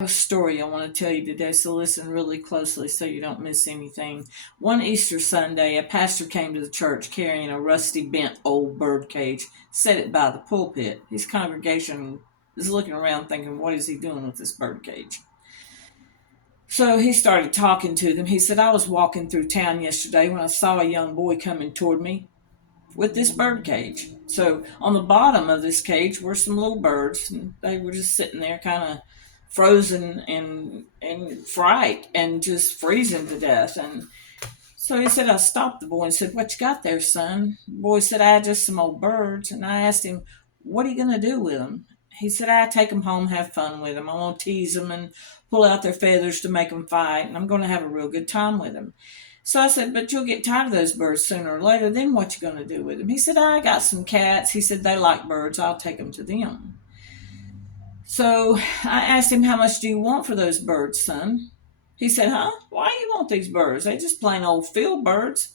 A story I want to tell you today, so listen really closely so you don't miss anything. One Easter Sunday, a pastor came to the church carrying a rusty, bent old bird cage, set it by the pulpit. His congregation was looking around thinking, what is he doing with this bird cage? So he started talking to them. He said, I was walking through town yesterday when I saw a young boy coming toward me with this bird cage. So on the bottom of this cage were some little birds, and they were just sitting there kind of frozen in fright and just freezing to death. And so he said, I stopped the boy and said, what you got there, son? The boy said, I had just some old birds. And I asked him, what are you going to do with them? He said, I take them home, have fun with them. I'm going to tease them and pull out their feathers to make them fight, and I'm going to have a real good time with them. So I said, but you'll get tired of those birds sooner or later. Then what you going to do with them? He said, I got some cats. He said, they like birds. I'll take them to them. So I asked him, how much do you want for those birds, son? He said, huh? Why do you want these birds? They just plain old field birds.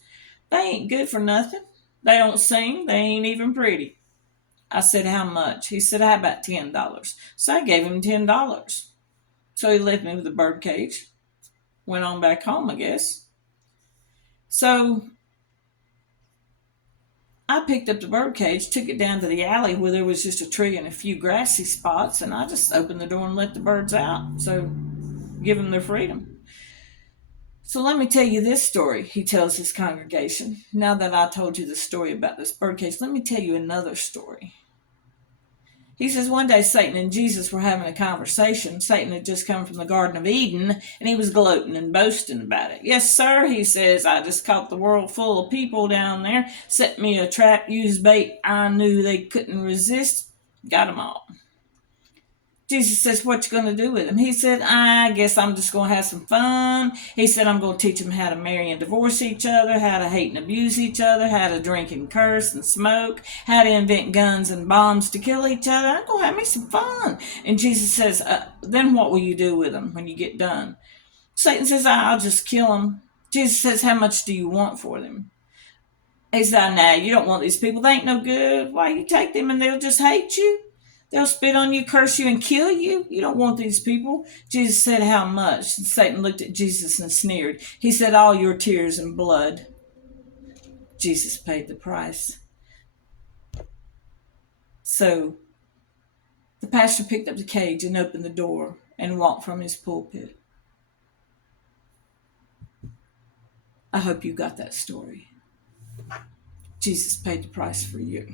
They ain't good for nothing. They don't sing. They ain't even pretty. I said, how much? He said, how about $10? So I gave him $10. So he left me with the bird cage. Went on back home, I guess. So I picked up the bird cage, took it down to the alley where there was just a tree and a few grassy spots, and I just opened the door and let the birds out. So give them their freedom. So let me tell you this story, he tells his congregation. Now that I told you the story about this bird cage, let me tell you another story. He says one day Satan and Jesus were having a conversation. Satan had just come from the Garden of Eden, and he was gloating and boasting about it. Yes, sir, he says, I just caught the world full of people down there, set me a trap, used bait I knew they couldn't resist, got them all. Jesus says, what you going to do with them? He said, I guess I'm just going to have some fun. He said, I'm going to teach them how to marry and divorce each other, how to hate and abuse each other, how to drink and curse and smoke, how to invent guns and bombs to kill each other. I'm going to have me some fun. And Jesus says, then what will you do with them when you get done? Satan says, I'll just kill them. Jesus says, how much do you want for them? He said, nah, you don't want these people. They ain't no good. Why, you take them and they'll just hate you? They'll spit on you, curse you, and kill you. You don't want these people. Jesus said, how much? And Satan looked at Jesus and sneered. He said, all your tears and blood. Jesus paid the price. So the pastor picked up the cage and opened the door and walked from his pulpit. I hope you got that story. Jesus paid the price for you.